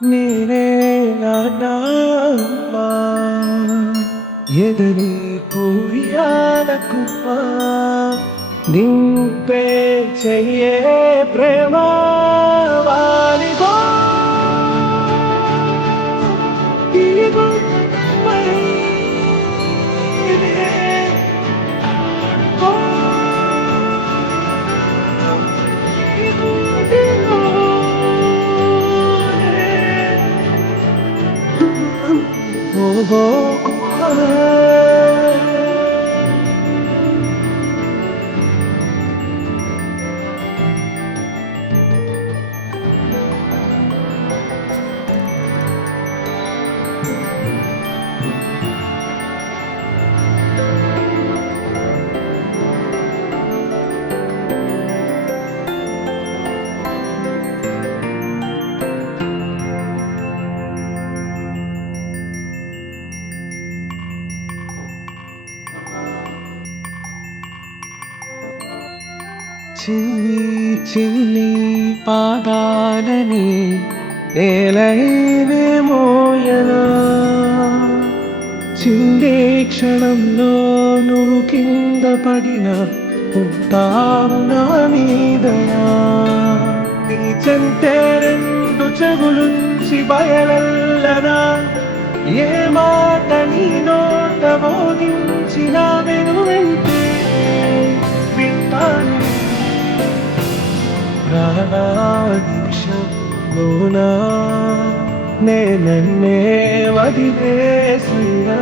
నేనే నాన్నమ్మా ఎదని పూయాలకుమ్మా నింపే చెయ్యే ప్రేమ వాలిగో ఇదిగో పైనే ఓ చిన్ని చిన్ని పాదాలని నేలైనే మోయనా చిందే క్షణంలో నువ్వు కింద పడిన ఉంటావు నా మీదనా నీ చెంతే రెండు చెవులుంచి బయలెల్లనా ఏ మాట నీ నోట మోగించిన వెనువెంటే వింటాను ప్రాణానిమిషంలోనా నేనన్నే వదిలేసినా